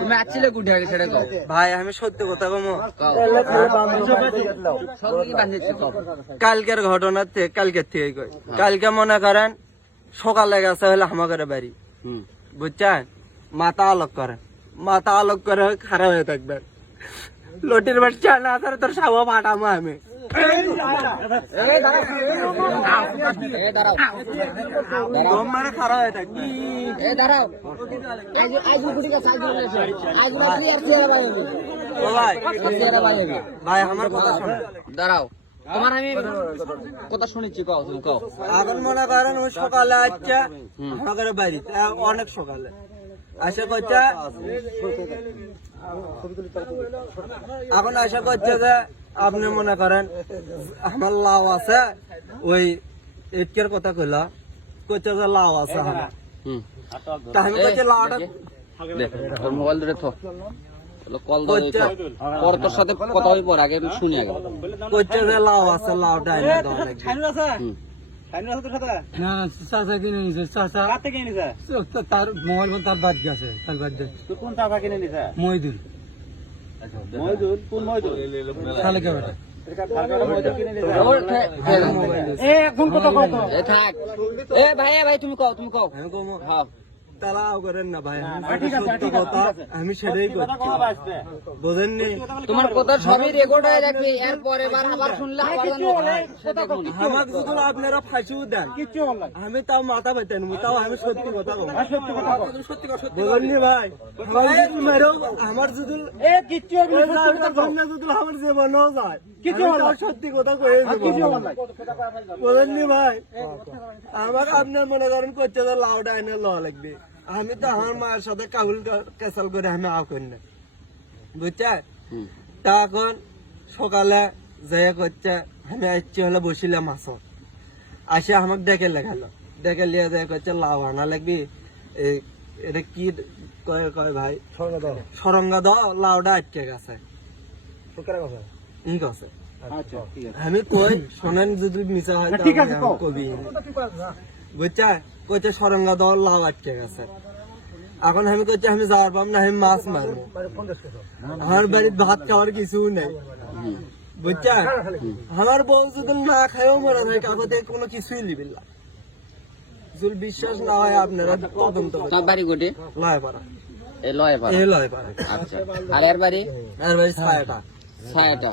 তুমি আসছিলে কুঠে আগে সেটা কও ভাই আমি সত্য কথা কমো কালকের ঘটনার থেকে কালকের থেকে কই কালকে মনে করেন সকালে গেছে হলে আমাদের বাড়ি বুঝছেন মাথা আলোক করেন মাথা আলোক করে খারাপ হয়ে থাকবেন লটির বাচ্চা না তার তোর সাবা পাঠামো আমি মানে খারাপ হয়ে থাকবে ভাই আমার কথা শোনো দাঁড়াও তোমার আমি কথা শুনেছি কও তুমি কও এখন মনে করেন ওই সকালে আচ্ছা আমাদের বাড়িতে অনেক সকালে আশা করছে এখন আশা করছে যে আপনি মনে করেন আমার লাউ আছে ওই এটকের কথা কইলা করছে যে লাউ আছে আমার তা আমি করছি লাউটা মোবাইল ধরে তো কল ধরে পর তোর সাথে কথা হই পর আগে শুনি আগে করছে যে লাউ আছে লাউটা এনে দাও তার মোবাইল তার বাদ গেছে তার বাদ তুই কোন চাচা কিনে নিছে মইদুল মইদুল কোন মইদুল তাহলে কে বেটা ভাই তুমি কও তুমি কও হ্যাঁ তারাও করেন না ভাই সত্যি কথা আমি সেটাই করছি বোঝেননি তোমার কথা সবই রেকর্ড হয়ে যাবে এরপরে আবার শুনলে আমার যদি আপনারা ফাঁসিও দেন আমি তাও মাথা পাইতেন তাও আমি সত্যি কথা বলবো বোঝেননি ভাই আমার যদি আমার জীবনেও যায় সত্যি কথা কয়ে বোঝেননি ভাই আমার আপনার মনে করেন করছে যে লাউডা এনে ল লাগবে আমি তো আমার মায়ের সাথে কাবুল কেসাল করে আমি আও করি না বুঝছে তা এখন সকালে যাই করছে আমি আসছি হলে বসিলাম মাছ আসে আমাকে ডেকে লেখালো ডেকে লিয়ে যাই করছে লাউ আনা লাগবি এটা কি কয় কয় ভাই সরঙ্গা দাও লাউডা আটকে গেছে ই গেছে আমি কই শোনেন যদি মিশা হয় কবি বুঝছে কইছে সরঙ্গা দাও লাউ আটকে গেছে এখন আমি কইছি আমি যাওয়ার পাম না আমি মাছ মারবো আমার বাড়ির ভাত খাওয়ার কিছু নেই বুঝছে আমার বউ যদি না খাইও মরা যায় কাগজে কোনো কিছুই লিবিল না যদি বিশ্বাস না হয় আপনারা তদন্ত বাড়ি গোটে লয় পারা লয় পারা আচ্ছা আর এর বাড়ি ছায়াটা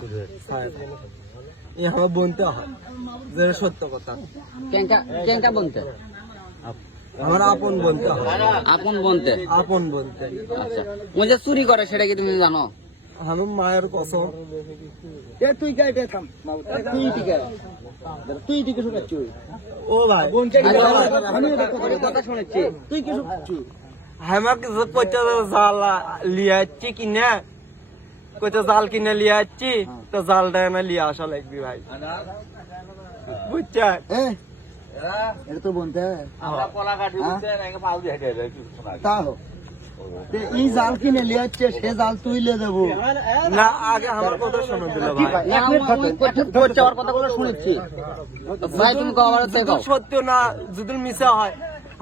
এই আমার বলতে হয় যে সত্য কথা কেঙ্কা বলতে আমার আপন বলতে হয় আপন বলতে আচ্ছা ওই যে চুরি করে সেটা কি তুমি জানো আমার মায়ের কসম তুই গাইতে থাম তুই টিকে শুনেছি ও ভাই কথা শুনেছি তুই কি শুনেছি আমাকে কইতে জাল লিয়াচ্ছি কিনা কইতে জাল কিনে লিয়াচ্ছি তো জালটা এনে লিয়ে আসা লাগবি ভাই বুঝছে এটা তো বলতে আমরা কলা কাটি উঠতে নাকি পাউ দিয়ে হেঁটে তাও এই জাল কিনে লিয়াচ্ছে সে জাল তুই লে দেবো না আগে আমার কথা শোনো দিল ভাই কথাগুলো শুনেছি ভাই তুমি কবার সত্য না যদি মিশা হয়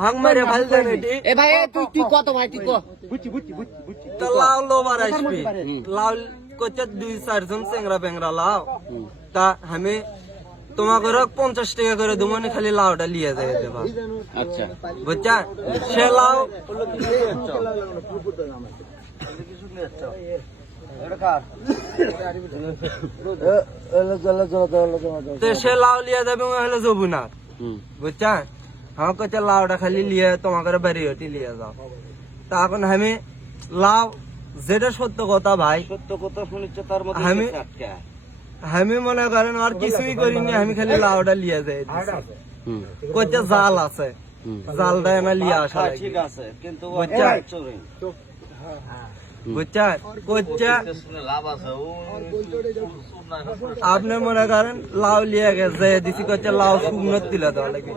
হাং মারে ভাল দেন এটি এ ভাই তুই কত ভাই তুই কো বুঝছি তো লাউ লোবার আসবি লাউ কচ্ছে 2-4 জন চেংরা বেংরা লাউ তা আমি তোমাকে 50 টাকা করে দুমনি খালি লাউটা লিয়ে যায় দেবা আচ্ছা বুঝছা সে লাউ সে লাউ লিয়ে যাবে হলো যমুনার বুঝছা আমার কাছে লাউটা খালি লিয়ে তোমাকে বাড়ি হটি লিয়ে যাও তা এখন আমি লাউ যেটা সত্য কথা ভাই সত্য কথা শুনেছে তার মধ্যে আমি মনে করেন আর কিছুই করিনি আমি খালি লাউটা লিয়ে যাই কইতে জাল আছে জালটা এনে লিয়ে আসা ঠিক আছে কিন্তু বুঝছা কইছে আপনি মনে করেন লাউ লিয়ে গেছে দিছি কইছে লাউ শুকনো তুলে দেওয়া লাগে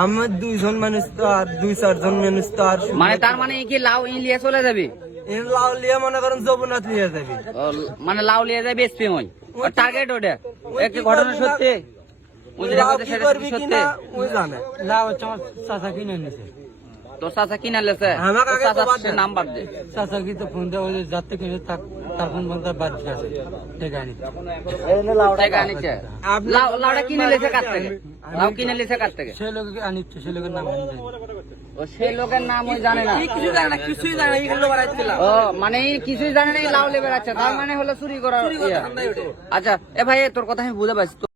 আমি 2 জন মানুষ তো আর 2-4 জন মানুষ তো আর মানে তার মানে কি লাউ লিয়ে চলে যাবে লাউ লিয়ে মনে করেন যমুনাথ লিয়ে যাবি মানে লাউ লিয়ে যাবে এসপি মই টার্গেট ওটা একটি ঘটনা সত্যি লাউ কি করবি কিনা ওই জানে লাউ চাচা কিনে নিছে তোর চাচা কিনে লেছে আমাকে আগে চাচা কবার সে দেন। নাম্বার দে চাচা কি তো ফোন দেওয়া হলে যাতে কিনে তার ফোন বন্ধ বাদ আছে টাকা আনি টাকা আনিছে আপনি- লাউটা কিনে লেছে কার থেকে লাউ কিনে লেছে কার থেকে সে লোককে আনিচ্ছে সে লোকের নাম আনি জানি ও সেই লোকের নাম ওই জানে না কিছু জানে না কিছুই জানে না এগুলো বাড়াইছিলাম ও মানে এই কিছুই জানে না এই লাউ লেবে আছে তার মানে হলো চুরি করার ইয়ে। আচ্ছা এ ভাই তোর কথা আমি বুঝতে পারছি